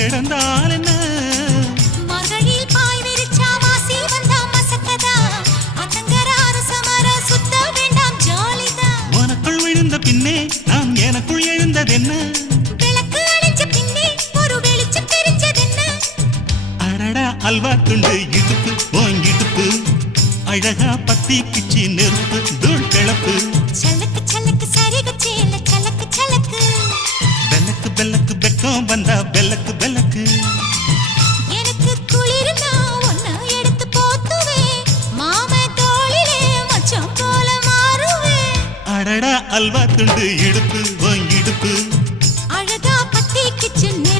கிடந்தால் என்ன மகளில் பாய் விரிச்சா வாசி வந்தா மசக்கதா அத்தங்கரார சமர சுத்த வேண்டாம் ஜாலிதான் உனக்குள் விழுந்த பின்னே நான் எனக்குள் எழுந்ததென்ன விளக்கு அணைஞ்ச பின்னே ஒரு வெளிச்சம் தெரிஞ்சதென்ன அடடா அல்வா துண்டு இடுப்பு ஓங்கிடுப்பு அழகா பத்தி கிச்சி நெருப்பு தூள் கிளப்பு சலக்கு சலக்கு சரிகு சேல சலக்கு சலக்கு பெல்லக்கு பெல்லக்கு பெக்கம் வந்தா பெல்லக்கு பெல்லக்கு எனக்கு குளிர்னா ஒன்ன எடுத்து போத்துவே மாமே தோளிலே மச்சம் போல மாறுவே அடடா அல்வா துண்டு இடுப்பு